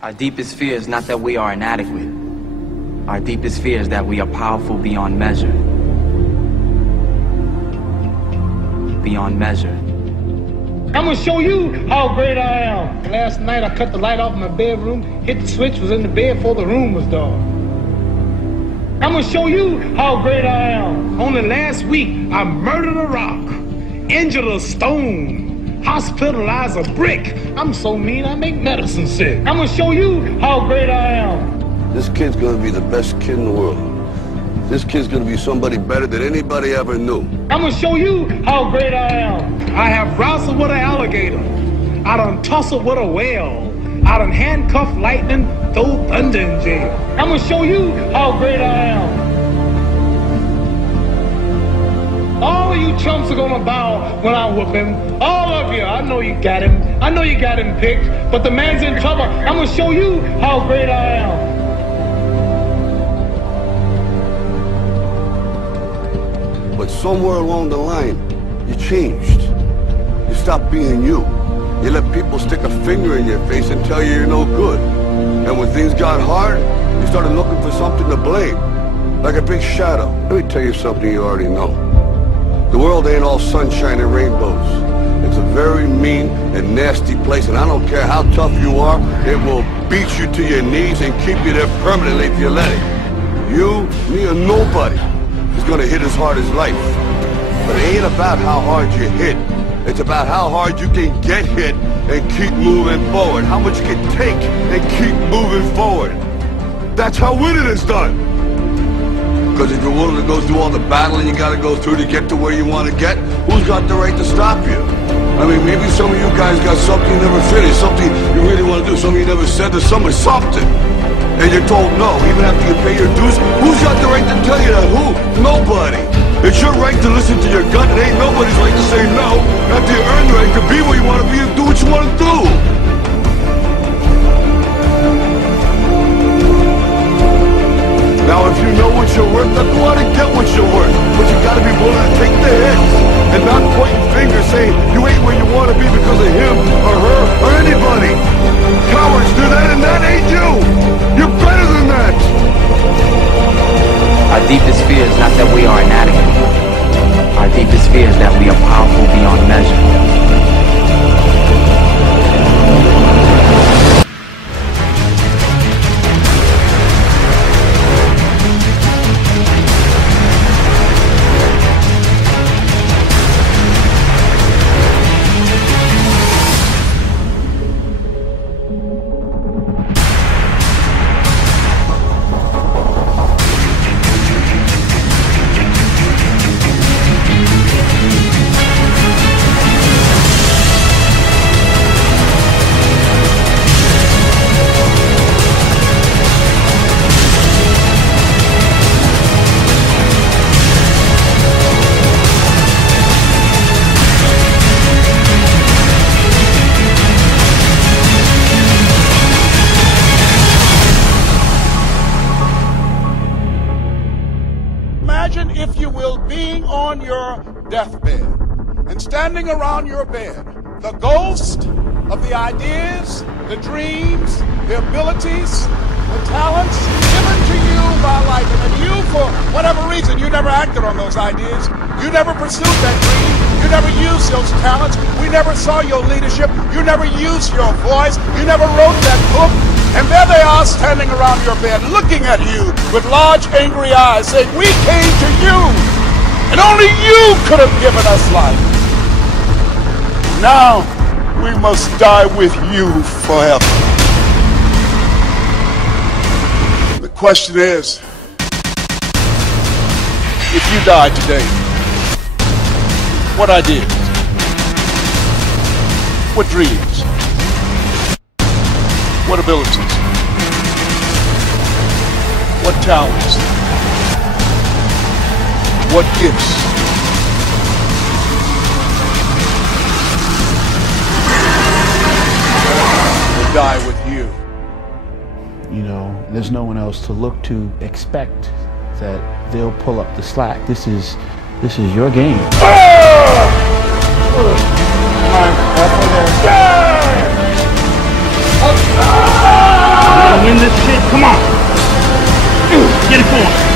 Our deepest fear is not that we are inadequate. Our deepest fear is that we are powerful beyond measure. Beyond measure. I'm gonna show you how great I am. Last night I cut the light off in my bedroom, hit the switch, was in the bed before the room was dark. I'm gonna show you how great I am. Only last week I murdered a rock, injured a stone, hospitalized a brick. I'm so mean I make medicine sick. I'm gonna show you how great I am. This kid's gonna be the best kid in the world. This kid's gonna be somebody better than anybody ever knew. I'm gonna show you how great I am. I have wrestled with an alligator. I done tussled with a whale. I done handcuffed lightning, throw thunder in jail. I'm gonna show you how great I am. All of you chumps are gonna bow when I whoop him. All of you. I know you got him. I know you got him picked, but the man's in trouble. I'm gonna show you how great I am. But somewhere along the line, you changed. You stopped being you. You let people stick a finger in your face and tell you you're no good. And when things got hard, you started looking for something to blame, like a big shadow. Let me tell you something you already know. The world ain't all sunshine and rainbows. It's a very mean and nasty place, and I don't care how tough you are, it will beat you to your knees and keep you there permanently if you let it. You, me, or nobody is gonna hit as hard as life. But it ain't about how hard you hit. It's about how hard you can get hit and keep moving forward. How much you can take and keep moving forward. That's how winning is done. Because if you're willing to go through all the battling you gotta go through to get to where you want to get, who's got the right to stop you? I mean, maybe some of you guys got something you never finished, something you really want to do, something you never said to somebody, something. And you're told no, even after you pay your dues. Who's got the right to tell you that? Who? Nobody. It's your right to listen to your gut. It ain't nobody's right to say no. After you earn the right to be where you want to be and do what you want to do. Now, if you know what you're worth, then go out and get what you're worth. But you gotta be willing to take the hits and not pointing fingers saying you ain't where you want to be because of him or her or anybody. Cowards do that, and that ain't you. You're better than that. Our deepest fear is not that we are inadequate. Our deepest fear is that we are powerful beyond measure. Imagine, if you will, being on your deathbed and standing around your bed, the ghost of the ideas, the dreams, the abilities, the talents given to you by life. And you, for whatever reason, you never acted on those ideas. You never pursued that dream. You never used those talents. We never saw your leadership. You never used your voice. You never wrote that book. And there they are standing around your bed looking at you with large angry eyes saying, we came to you and only you could have given us life. Now we must die with you forever. The question is, if you died today, what ideas? What dreams? What abilities? What talents? What gifts? Will die with you. You know, there's no one else to look to. Expect that they'll pull up the slack. This is your game. Halfway there. this shit. Come on. Get it going.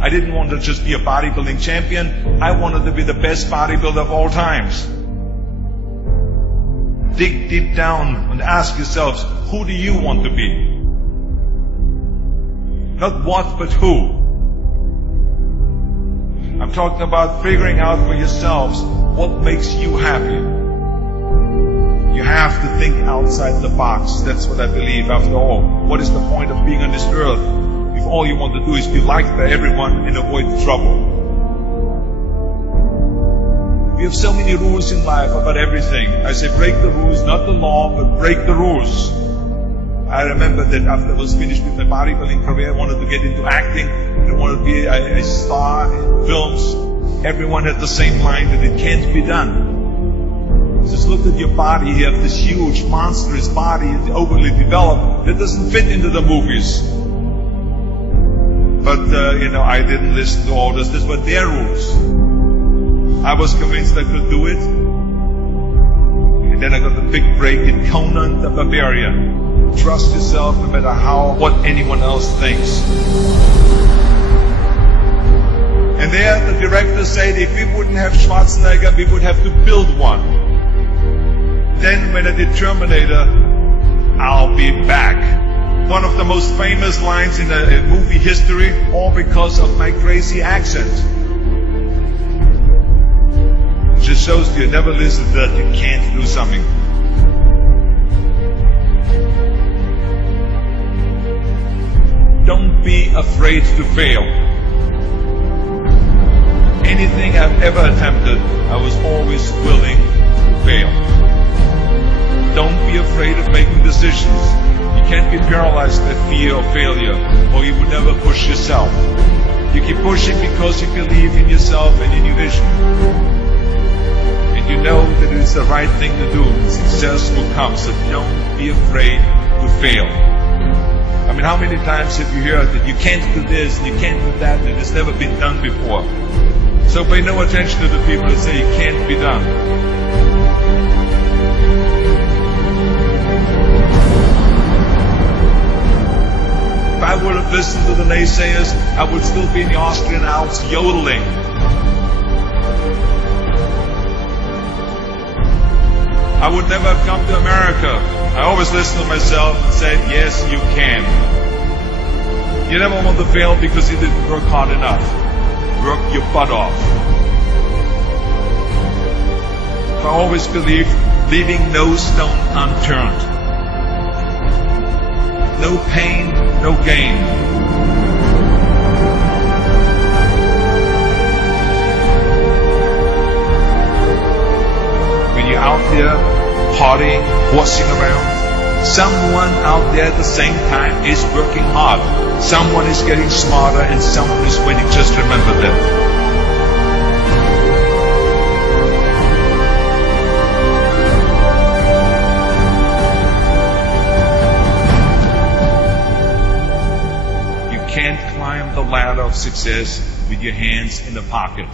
I didn't want to just be a bodybuilding champion. I wanted to be the best bodybuilder of all times. Dig deep down and ask yourselves, who do you want to be? Not what, but who. I'm talking about figuring out for yourselves what makes you happy. You have to think outside the box. That's what I believe. After all, what is the point of being on this earth if all you want to do is be liked by everyone and avoid trouble? We have so many rules in life about everything. I say break the rules, not the law, but break the rules. I remember that after I was finished with my bodybuilding career, I wanted to get into acting. I wanted to be a star in films. Everyone had the same line that it can't be done. Just look at your body. You have this huge, monstrous body, it's overly developed, that doesn't fit into the movies. But, I didn't listen to all this. These were their rules. I was convinced I could do it. And then I got the big break in Conan the Barbarian. Trust yourself no matter what anyone else thinks. And there the director said if we wouldn't have Schwarzenegger, we would have to build one. Then when I did Terminator, I'll be back. One of the most famous lines in movie history, all because of my crazy accent. It just shows you never listen to that you can't do something. Don't be afraid to fail. Anything I've ever attempted, I was always willing to fail. Don't be afraid of making decisions. You can't be paralyzed by fear of failure, or you will never push yourself. You keep pushing because you believe in yourself and in your vision. And you know that it's the right thing to do. Success will come, so don't be afraid to fail. I mean, how many times have you heard that you can't do this, and you can't do that, and it's never been done before? So pay no attention to the people that say it can't be done. If I would have listened to the naysayers, I would still be in the Austrian Alps yodeling. I would never have come to America. I always listened to myself and said, yes, you can. You never want to fail because you didn't work hard enough. Work your butt off. I always believed leaving no stone unturned. No pain, no gain. When you're out there partying, horsing around, someone out there at the same time is working hard. Someone is getting smarter and someone is winning. Just remember that. You can't climb the ladder of success with your hands in the pocket.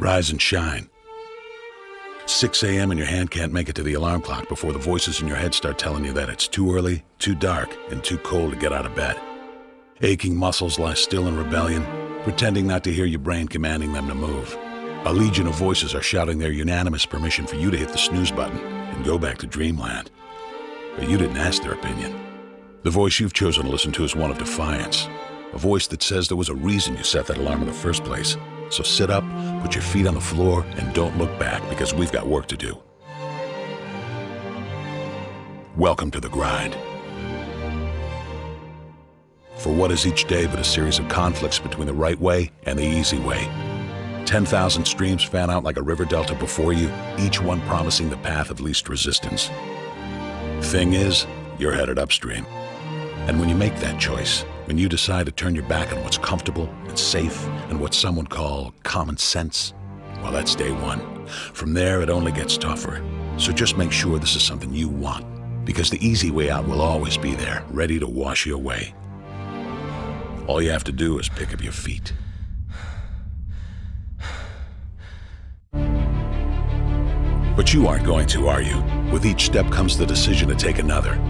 Rise and shine. 6 a.m. and your hand can't make it to the alarm clock before the voices in your head start telling you that it's too early, too dark, and too cold to get out of bed. Aching muscles lie still in rebellion, pretending not to hear your brain commanding them to move. A legion of voices are shouting their unanimous permission for you to hit the snooze button and go back to dreamland. But you didn't ask their opinion. The voice you've chosen to listen to is one of defiance. A voice that says there was a reason you set that alarm in the first place. So sit up, put your feet on the floor, and don't look back, because we've got work to do. Welcome to the grind. For what is each day but a series of conflicts between the right way and the easy way? 10,000 streams fan out like a river delta before you, each one promising the path of least resistance. Thing is, you're headed upstream. And when you make that choice, when you decide to turn your back on what's comfortable and safe and what some would call common sense, well, that's day one. From there, it only gets tougher. So just make sure this is something you want, because the easy way out will always be there, ready to wash you away. All you have to do is pick up your feet. But you aren't going to, are you? With each step comes the decision to take another.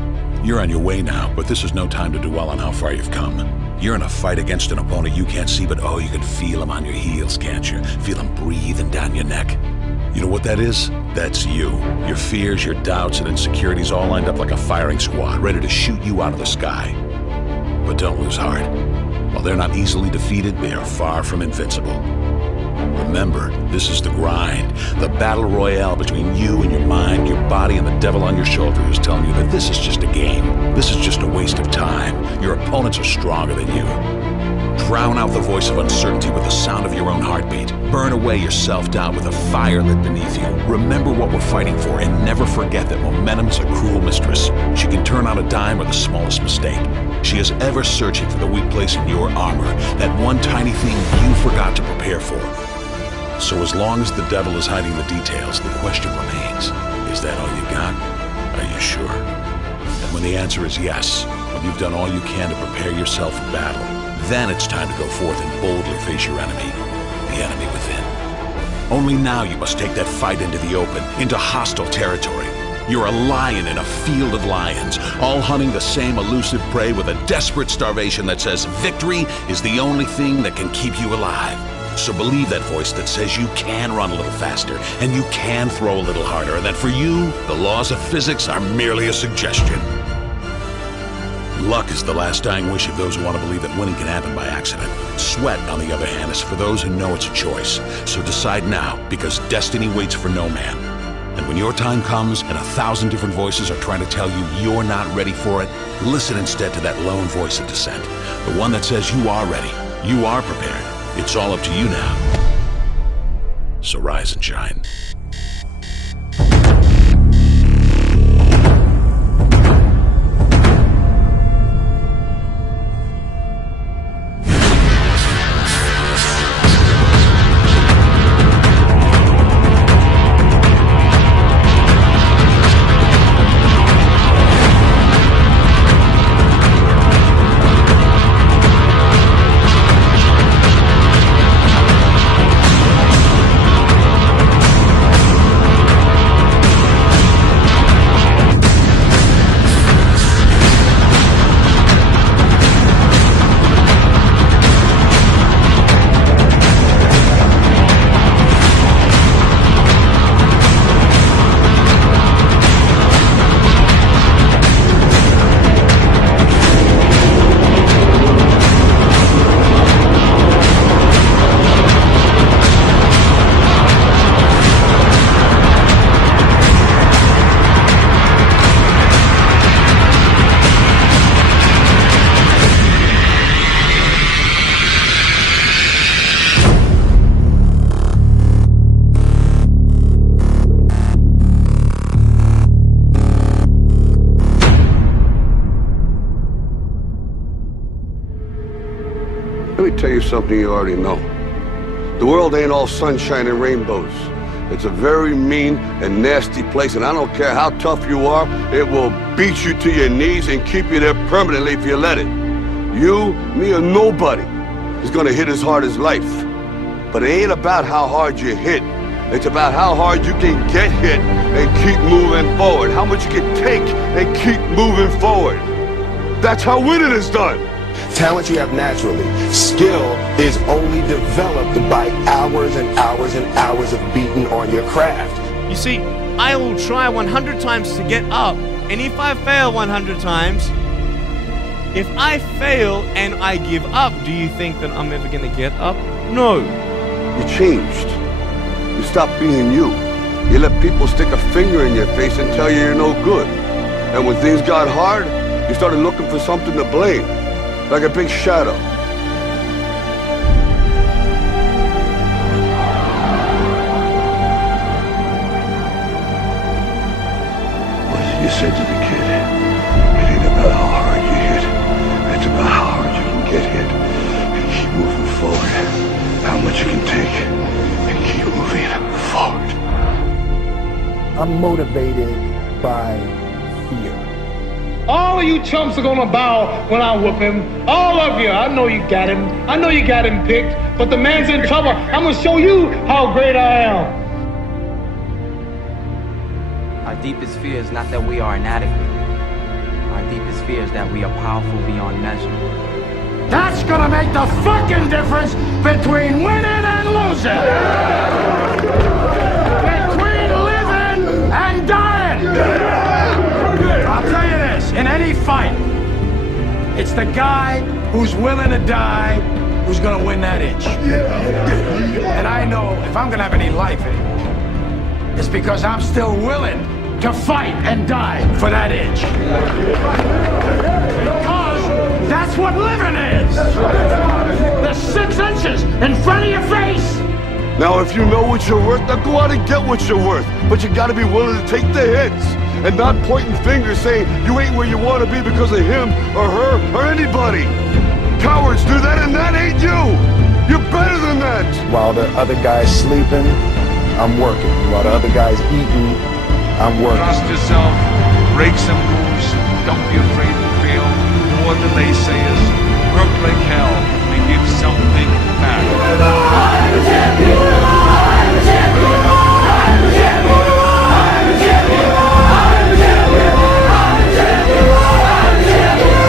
You're on your way now, but this is no time to dwell on how far you've come. You're in a fight against an opponent you can't see, but oh, you can feel him on your heels, can't you? Feel him breathing down your neck. You know what that is? That's you. Your fears, your doubts, and insecurities all lined up like a firing squad, ready to shoot you out of the sky. But don't lose heart. While they're not easily defeated, they are far from invincible. Remember, this is the grind, the battle royale between you and your mind, your body, and the devil on your shoulder who's telling you that this is just a game. This is just a waste of time. Your opponents are stronger than you. Drown out the voice of uncertainty with the sound of your own heartbeat. Burn away your self-doubt with a fire lit beneath you. Remember what we're fighting for, and never forget that momentum is a cruel mistress. She can turn on a dime with the smallest mistake. She is ever searching for the weak place in your armor, that one tiny thing you forgot to prepare for. So as long as the devil is hiding the details, the question remains, is that all you got? Are you sure? And when the answer is yes, when you've done all you can to prepare yourself for battle, then it's time to go forth and boldly face your enemy, the enemy within. Only now you must take that fight into the open, into hostile territory. You're a lion in a field of lions, all hunting the same elusive prey with a desperate starvation that says victory is the only thing that can keep you alive. So believe that voice that says you can run a little faster, and you can throw a little harder, and that for you, the laws of physics are merely a suggestion. Luck is the last dying wish of those who want to believe that winning can happen by accident. Sweat, on the other hand, is for those who know it's a choice. So decide now, because destiny waits for no man. And when your time comes and 1,000 different voices are trying to tell you you're not ready for it, listen instead to that lone voice of dissent. The one that says you are ready, you are prepared. It's all up to you now. So rise and shine. Let me tell you something you already know. The world ain't all sunshine and rainbows. It's a very mean and nasty place, and I don't care how tough you are, it will beat you to your knees and keep you there permanently if you let it. You, me, or nobody is gonna hit as hard as life. But it ain't about how hard you hit. It's about how hard you can get hit and keep moving forward. How much you can take and keep moving forward. That's how winning is done. Talent you have naturally. Skill is only developed by hours and hours and hours of beating on your craft. You see, I will try 100 times to get up, and if I fail 100 times, if I fail and I give up, do you think that I'm ever going to get up? No. You changed. You stopped being you. You let people stick a finger in your face and tell you you're no good. And when things got hard, you started looking for something to blame, like a big shadow. What did you say to the kid? It ain't about how hard you hit. It's about how hard you can get hit and keep moving forward. How much you can take and keep moving forward. I'm motivated by fear. All of you chumps are gonna bow when I whoop him. All of you. I know you got him. I know you got him picked. But the man's in trouble. I'm gonna show you how great I am. Our deepest fear is not that we are inadequate. Our deepest fear is that we are powerful beyond measure. That's gonna make the fucking difference between winning and losing. Between living and dying. I'll tell you this, in any fight, it's the guy who's willing to die who's gonna win that inch. And I know if I'm gonna have any life in it, it's because I'm still willing to fight and die for that inch. Because that's what living is. The 6 inches in front of your face. Now, if you know what you're worth, now go out and get what you're worth. But you gotta be willing to take the hits and not pointing fingers saying you ain't where you want to be because of him or her or anybody. Cowards do that, and that ain't you. You're better than that. While the other guy's sleeping, I'm working. While the other guy's eating, I'm working. Trust yourself, break some rules, don't be afraid to fail. More than naysayers, work like hell, and give something back. I'm a champion! I'm a champion! I'm a champion! I'm a champion! I'm a champion! I'm a champion! I'm a champion! I'm a champion!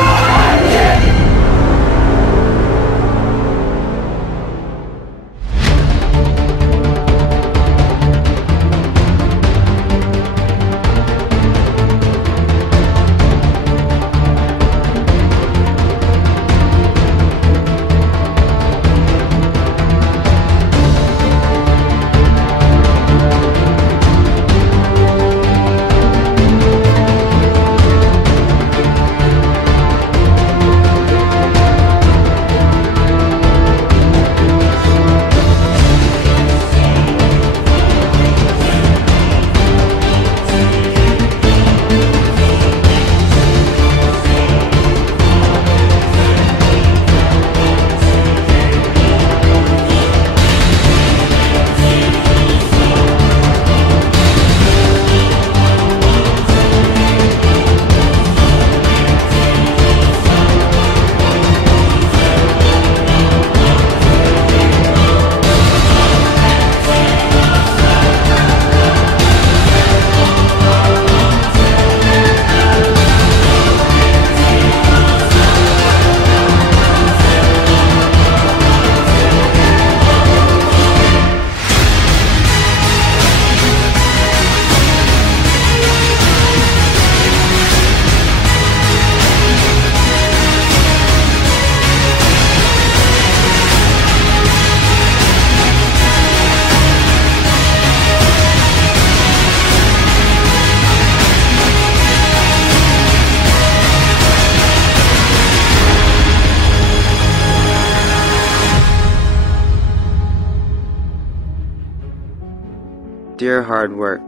Dear hard work,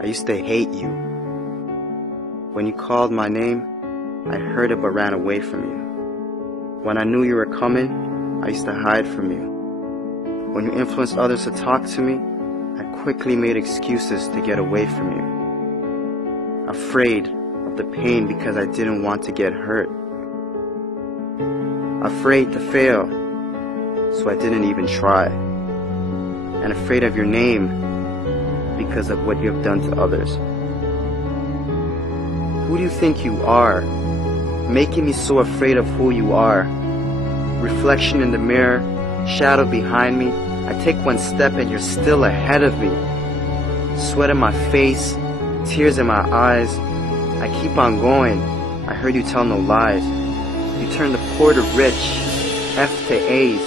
I used to hate you. When you called my name, I heard it but ran away from you. When I knew you were coming, I used to hide from you. When you influenced others to talk to me, I quickly made excuses to get away from you. Afraid of the pain because I didn't want to get hurt. Afraid to fail, so I didn't even try. and afraid of your name because of what you have done to others. Who do you think you are, making me so afraid of who you are? Reflection in the mirror, shadow behind me. I take one step and you're still ahead of me. Sweat in my face, tears in my eyes. I keep on going. I heard you tell no lies. You turn the poor to rich, F to A's.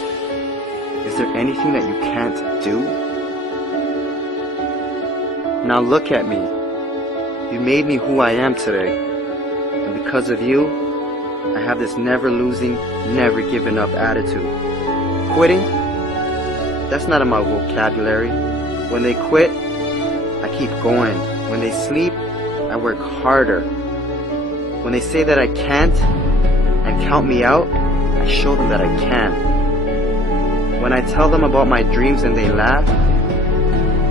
Is there anything that you can't do? Now look at me. You made me who I am today. And because of you, I have this never losing, never giving up attitude. Quitting? That's not in my vocabulary. When they quit, I keep going. When they sleep, I work harder. When they say that I can't and count me out, I show them that I can. When I tell them about my dreams and they laugh,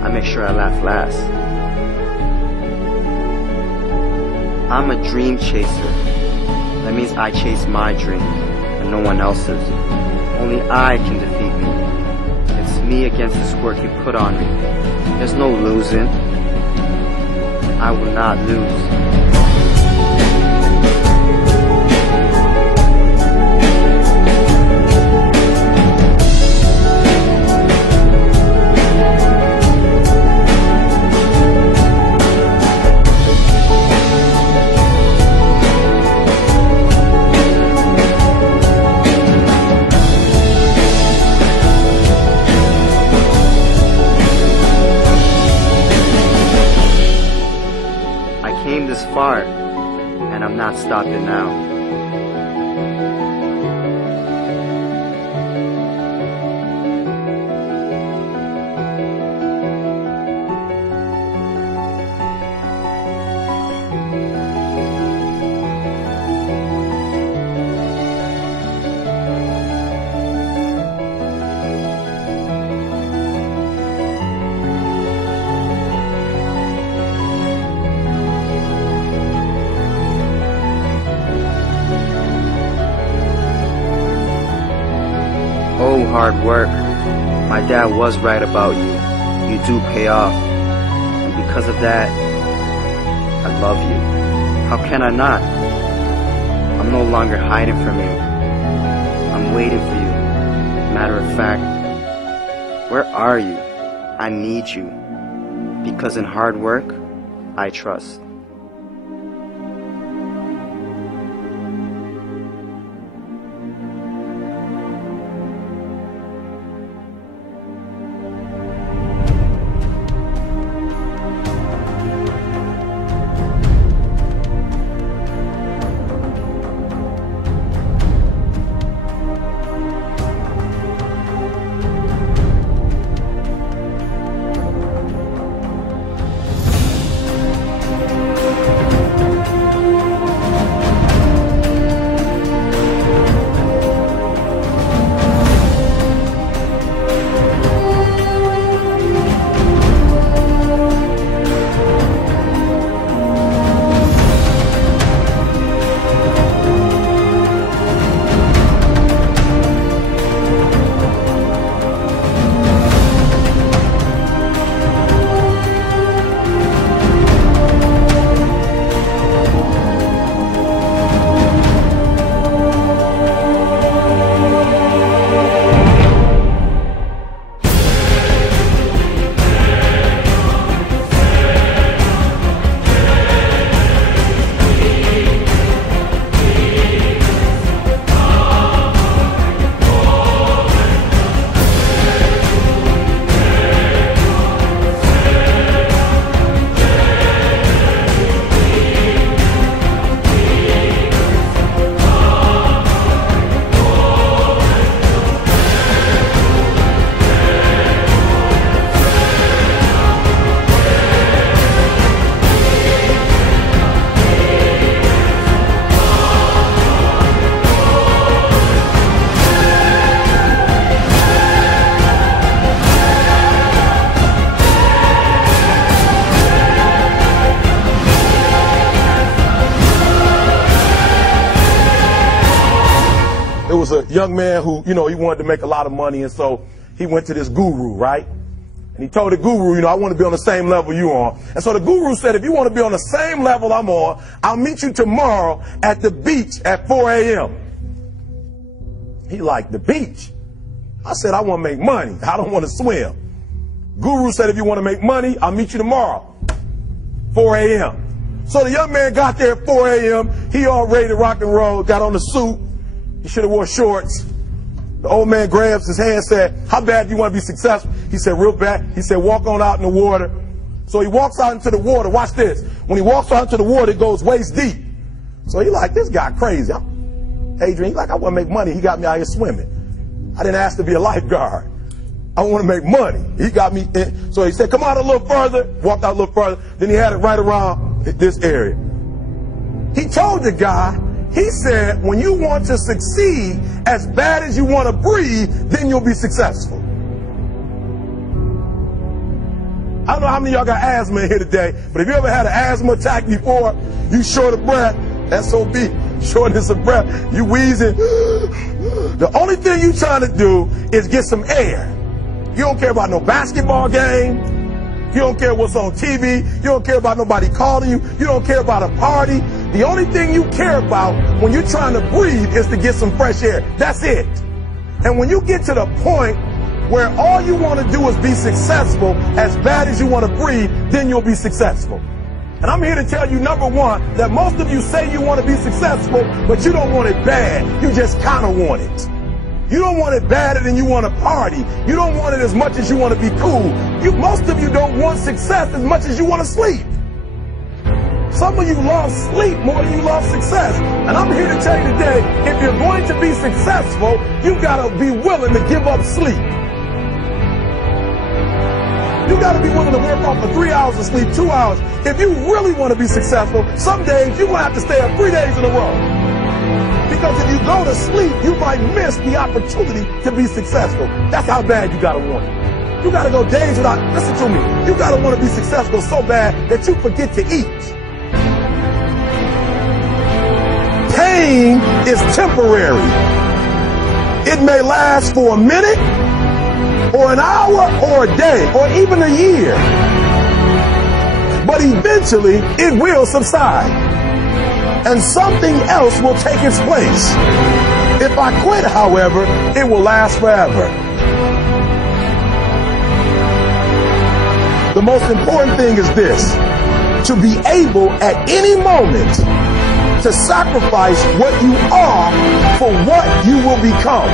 I make sure I laugh last. I'm a dream chaser. That means I chase my dream and no one else's. Only I can defeat me. It's me against this work you put on me. There's no losing. I will not lose. Far, and I'm not stopping now. Oh, hard work. My dad was right about you. You do pay off. And because of that, I love you. How can I not? I'm no longer hiding from you. I'm waiting for you. Matter of fact, where are you? I need you. Because in hard work, I trust. It was a young man who, he wanted to make a lot of money, and so he went to this guru, right? And he told the guru, you know, I want to be on the same level you on. And so the guru said, if you want to be on the same level I'm on, I'll meet you tomorrow at the beach at 4 a.m. He liked the beach. I said, I want to make money. I don't want to swim. Guru said, if you want to make money, I'll meet you tomorrow, 4 a.m. So the young man got there at 4 a.m. He all ready to rock and roll, got on the suit. He should have wore shorts. The old man grabs his hand and said, how bad do you want to be successful? He said, real bad. He said, walk on out in the water. So he walks out into the water. Watch this. When he walks out into the water, it goes waist deep. So he like, this guy crazy. Adrian, he like, I want to make money. He got me out here swimming. I didn't ask to be a lifeguard. I want to make money. He got me in. So he said, come out a little further. Walked out a little further. Then he had it right around this area. He told the guy, he said, when you want to succeed as bad as you want to breathe, then you'll be successful. I don't know how many of y'all got asthma in here today, but if you ever had an asthma attack before, you short of breath, SOB, shortness of breath, you wheezing. The only thing you trying to do is get some air. You don't care about no basketball game. You don't care what's on TV. You don't care about nobody calling you. You don't care about a party. The only thing you care about when you're trying to breathe is to get some fresh air. That's it. And when you get to the point where all you want to do is be successful as bad as you want to breathe, then you'll be successful. And I'm here to tell you, number one, that most of you say you want to be successful, but you don't want it bad. You just kind of want it. You don't want it badder than you want to party. You don't want it as much as you want to be cool. Most of you don't want success as much as you want to sleep. Some of you love sleep more than you love success. And I'm here to tell you today, if you're going to be successful, you got to be willing to give up sleep. You got to be willing to work off for 3 hours of sleep, 2 hours. If you really want to be successful, some days you're going to have to stay up 3 days in a row. Because if you go to sleep, you might miss the opportunity to be successful. That's how bad you got to want it. You got to go days without, listen to me, you got to want to be successful so bad that you forget to eat. Pain is temporary. It may last for a minute, or an hour, or a day, or even a year. But eventually, it will subside. And something else will take its place. If I quit, however, it will last forever. The most important thing is this: to be able at any moment to sacrifice what you are for what you will become.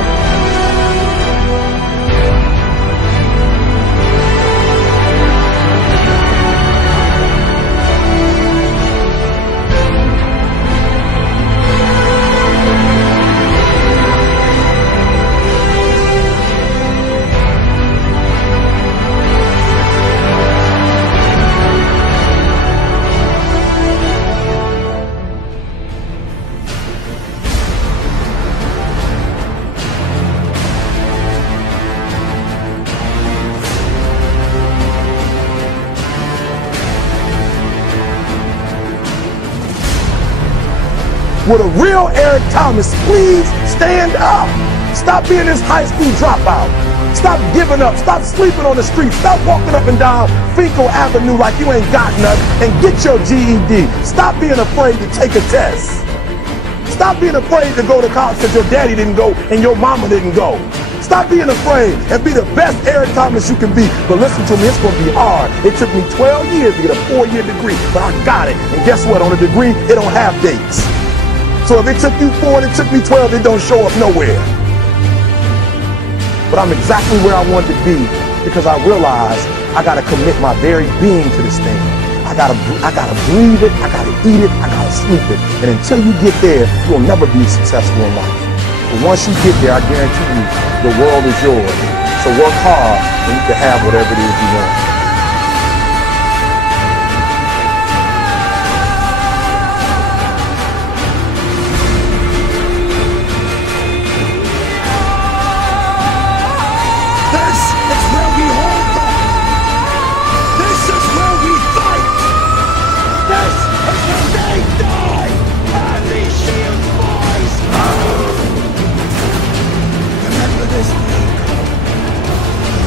With a real Eric Thomas, please stand up. Stop being this high school dropout. Stop giving up. Stop sleeping on the street. Stop walking up and down Finkel Avenue like you ain't got nothing, and get your GED. Stop being afraid to take a test. Stop being afraid to go to college because your daddy didn't go and your mama didn't go. Stop being afraid and be the best Eric Thomas you can be. But listen to me, it's going to be hard. It took me 12 years to get a 4-year degree, but I got it. And guess what? On a degree, it don't have dates. So if it took you 4 and it took me 12, it don't show up nowhere. But I'm exactly where I wanted to be because I realized I got to commit my very being to this thing. I gotta breathe it, I gotta eat it, I gotta sleep it. And until you get there, you'll never be successful in life. But once you get there, I guarantee you, the world is yours. So work hard and you can have whatever it is you want.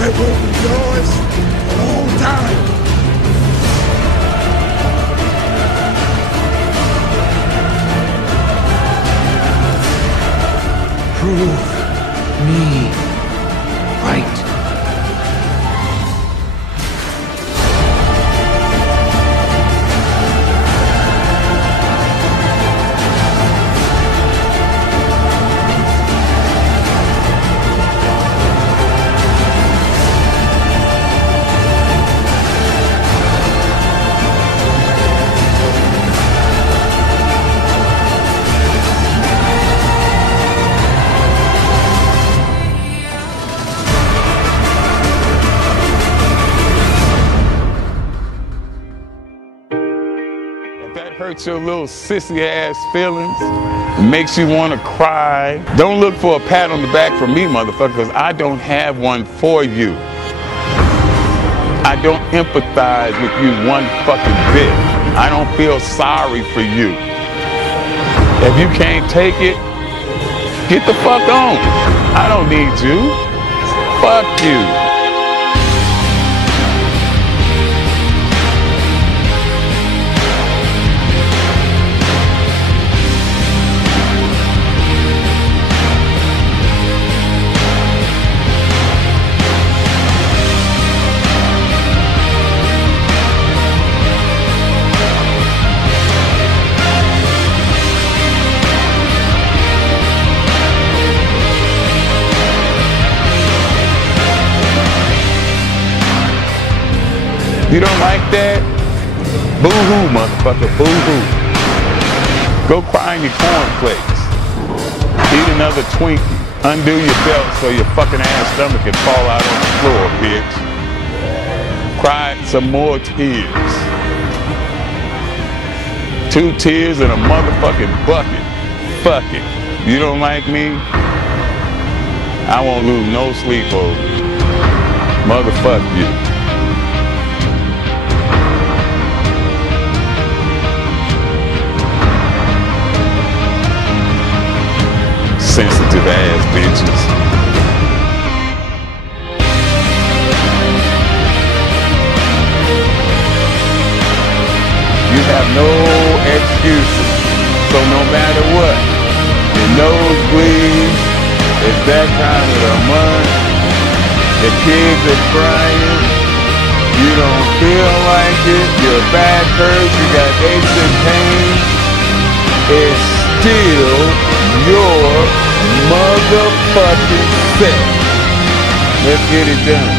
It will be yours. time. Prove me right. Hurts your little sissy ass feelings, makes you want to cry. Don't look for a pat on the back from me, motherfucker, because I don't have one for you. I don't empathize with you one fucking bit. I don't feel sorry for you. If you can't take it, get the fuck on. I don't need you. Fuck you. You don't like that? Boo-hoo, motherfucker, boo-hoo. Go cry in your cornflakes. Eat another Twinkie. Undo your belt so your fucking ass stomach can fall out on the floor, bitch. Cry some more tears. 2 tears in a motherfucking bucket. Fuck it. You don't like me? I won't lose no sleep over you. Motherfuck you. Sensitive ass bitches. You have no excuses. So no matter what, your nose bleeds, it's that time of the month, the kids are crying, you don't feel like it, your back hurts, you got aches and pains, it's still your motherfucking set. Let's get it done.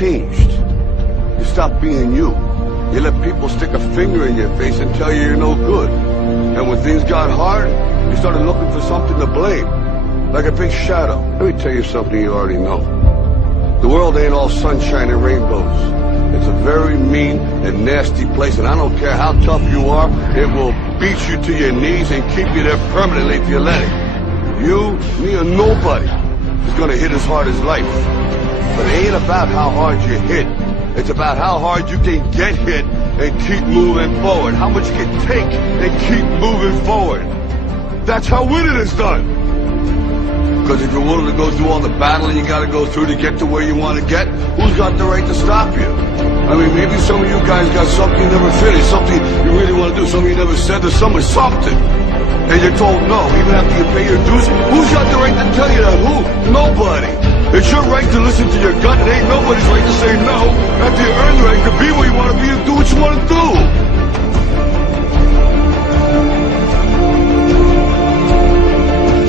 Changed. You stop being you. You let people stick a finger in your face and tell you you're no good. And when things got hard, you started looking for something to blame. Like a big shadow. Let me tell you something you already know. The world ain't all sunshine and rainbows. It's a very mean and nasty place, and I don't care how tough you are, it will beat you to your knees and keep you there permanently if you let it. You, me, or nobody is gonna hit as hard as life. But it ain't about how hard you hit. It's about how hard you can get hit and keep moving forward. How much you can take and keep moving forward. That's how winning is done. Because if you're willing to go through all the battling you gotta go through to get to where you want to get, who's got the right to stop you? I mean, maybe some of you guys got something you never finished, something you really want to do, something you never said to someone, something. And you're told no, even after you pay your dues. Who's got the right to tell you that? Who? Nobody. It's your right to listen to your gut. It ain't nobody's right to say no after you earn the right to be where you want to be and do what you want to do.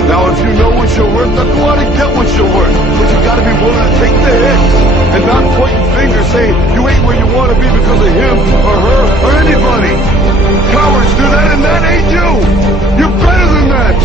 Now, if you know what you're worth, then go out and get what you're worth. But you gotta be willing to take the hits and not pointing fingers saying you ain't where you want to be because of him or her or anybody. Cowards do that, and that ain't you. You're better than that.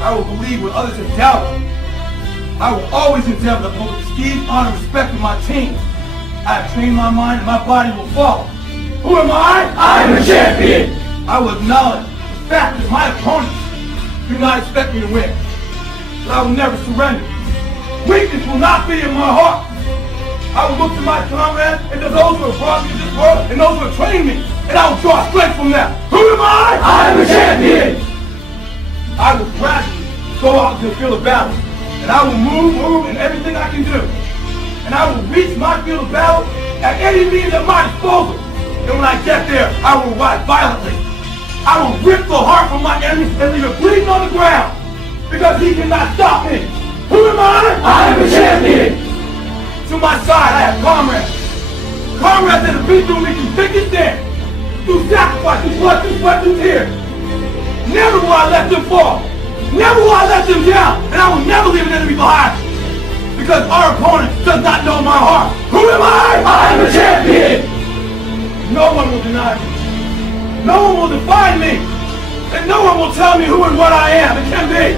I will believe what others have doubted. I will always endeavor to hold esteem, honor, and respect of my team. I have trained my mind and my body will follow. Who am I? I am a champion. I will acknowledge the fact that my opponents do not expect me to win. But I will never surrender. Weakness will not be in my heart. I will look to my comrades and to those who have brought me to this world and those who have trained me, and I will draw strength from them. Who am I? I am a champion. I will gradually go out into the field of battle, and I will move in everything I can do. And I will reach my field of battle at any means at my disposal. And when I get there, I will ride violently. I will rip the heart from my enemy and leave it bleeding on the ground, because he cannot stop me. Who am I? I am a champion. To my side, I have comrades. Comrades that have been through me through thick and thin, through sacrifice, through blood, through sweat, through tears. Never will I let them fall. Never will I let them down. And I will never leave an enemy behind. Because our opponent does not know my heart. Who am I? I am a champion. No one will deny me. No one will define me. And no one will tell me who and what I am. It can be.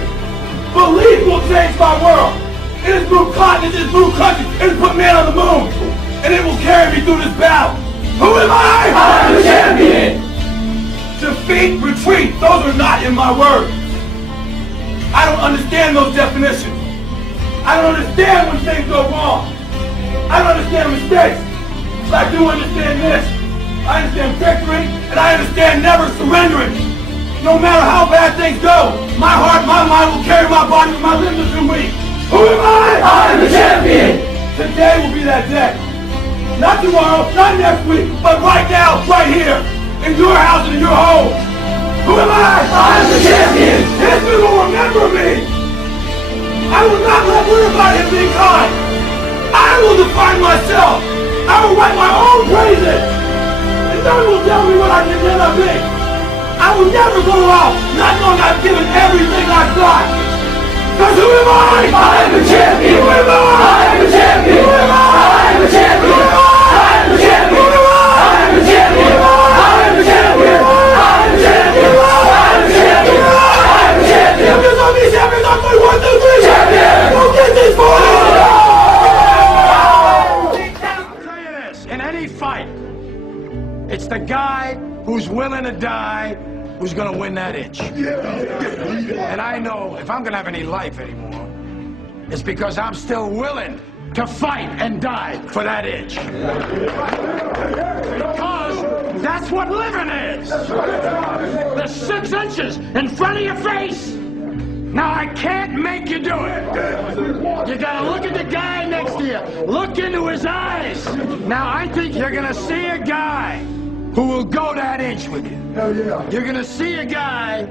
Belief will change my world. It has moved continents, it has moved countries, it has put man on the moon. And it will carry me through this battle. Who am I? I am a champion. Defeat, retreat, those are not in my words. I don't understand those definitions. I don't understand when things go wrong. I don't understand mistakes. But I do understand this. I understand victory, and I understand never surrendering. No matter how bad things go, my heart, my mind will carry my body when my limbs are too weak. Who am I? I am the champion. Today will be that day. Not tomorrow, not next week, but right now, right here, in your house and in your home. Who am I? I am the champion. History will remember me. I will not let everybody have been kind. I will define myself. I will write my own praises. And no one will tell me what I can never be. I will never go out not knowing I've given everything I've got. Because who am I? I am the champion. Who am I? I am the champion. Who am I? I am the champion. Who am I? I am the champion. Who am I? I am the champion. I am the champion. I am the champion. I am the champion. I am the champion. Champions on me, champions on me. 1, 2, 3. Champion. Go get this boy. I'll tell you this: in any fight, it's the guy who's willing to die who's gonna win that inch. And I know if I'm gonna have any life anymore, it's because I'm still willing to fight and die for that inch. Because that's what living is. The 6 inches in front of your face. Now I can't make you do it. You gotta look at the guy next to you. Look into his eyes. Now I think you're gonna see a guy who will go that inch with you. Hell yeah. You're gonna see a guy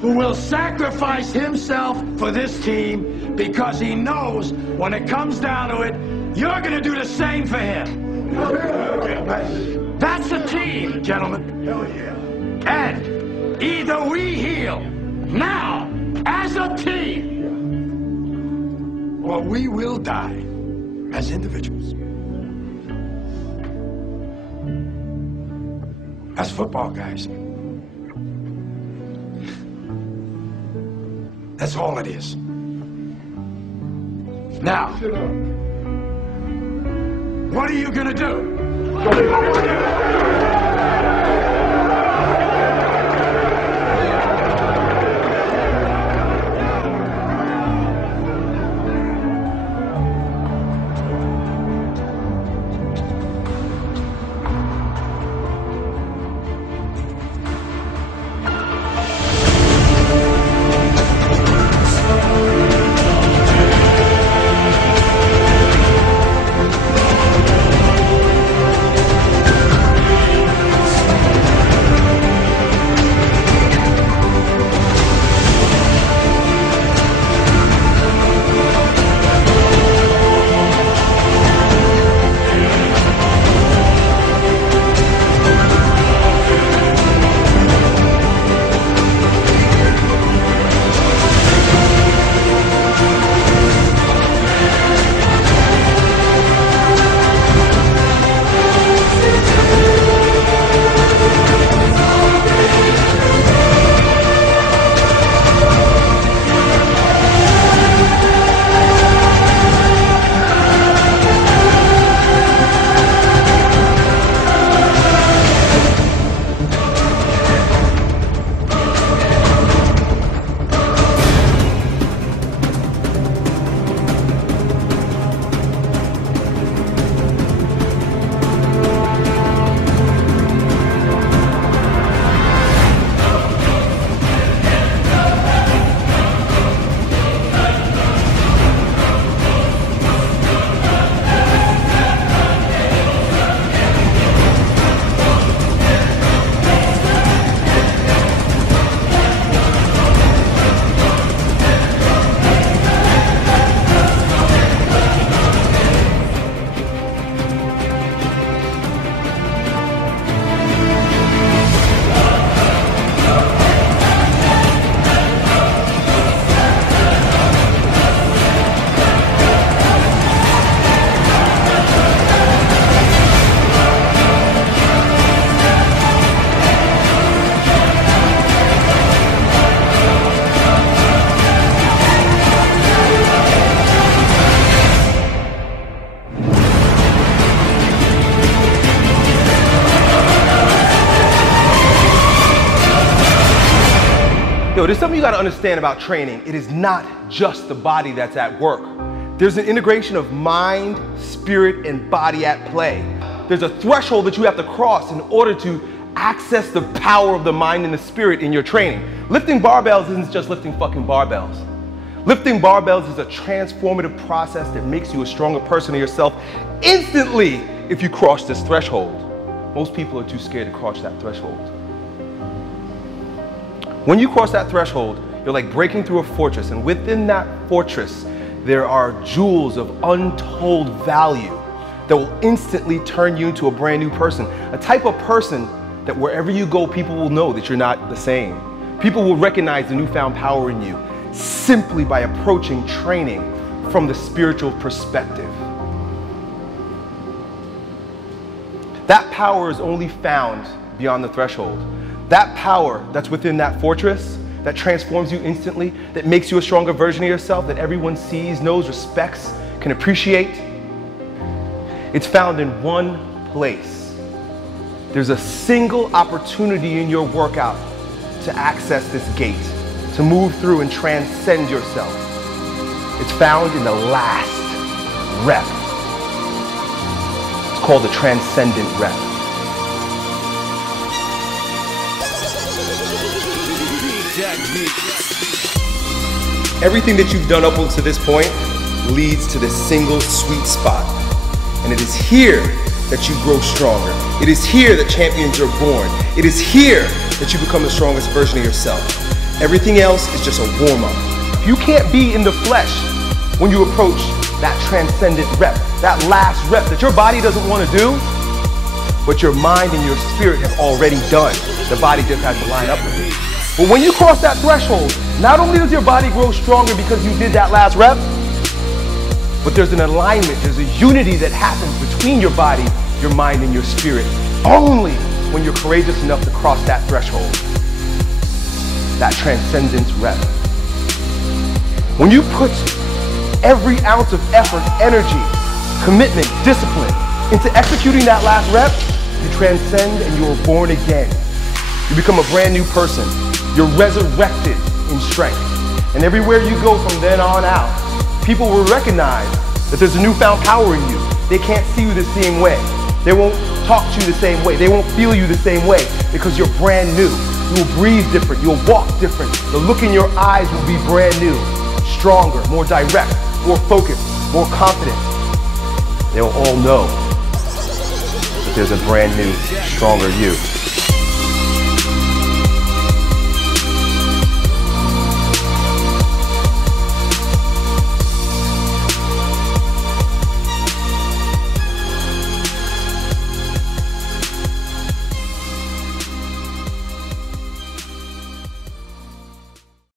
who will sacrifice himself for this team because he knows when it comes down to it, you're gonna do the same for him. Hell yeah. That's a team, gentlemen. Hell yeah. And Either we heal now as a team, or we will die as individuals. That's football, guys. That's all it is. Now, what are you gonna do? Yo, there's something you gotta understand about training. It is not just the body that's at work. There's an integration of mind, spirit, and body at play. There's a threshold that you have to cross in order to access the power of the mind and the spirit in your training. Lifting barbells isn't just lifting fucking barbells. Lifting barbells is a transformative process that makes you a stronger person of yourself instantly if you cross this threshold. Most people are too scared to cross that threshold. When you cross that threshold, you're like breaking through a fortress, and within that fortress, there are jewels of untold value that will instantly turn you into a brand new person. A type of person that wherever you go, people will know that you're not the same. People will recognize the newfound power in you simply by approaching training from the spiritual perspective. That power is only found beyond the threshold. That power that's within that fortress, that transforms you instantly, that makes you a stronger version of yourself, that everyone sees, knows, respects, can appreciate, it's found in one place. There's a single opportunity in your workout to access this gate, to move through and transcend yourself. It's found in the last rep. It's called the transcendent rep. Everything that you've done up until this point leads to this single sweet spot. And it is here that you grow stronger. It is here that champions are born. It is here that you become the strongest version of yourself. Everything else is just a warm-up. You can't be in the flesh when you approach that transcendent rep, that last rep that your body doesn't want to do, but your mind and your spirit have already done. The body just has to line up with it. But when you cross that threshold, not only does your body grow stronger because you did that last rep, but there's an alignment, there's a unity that happens between your body, your mind, and your spirit, only when you're courageous enough to cross that threshold, that transcendence rep. When you put every ounce of effort, energy, commitment, discipline into executing that last rep, you transcend and you are born again. You become a brand new person. You're resurrected in strength. And everywhere you go from then on out, people will recognize that there's a newfound power in you. They can't see you the same way. They won't talk to you the same way. They won't feel you the same way because you're brand new. You will breathe different. You'll walk different. The look in your eyes will be brand new, stronger, more direct, more focused, more confident. They'll all know that there's a brand new, stronger you.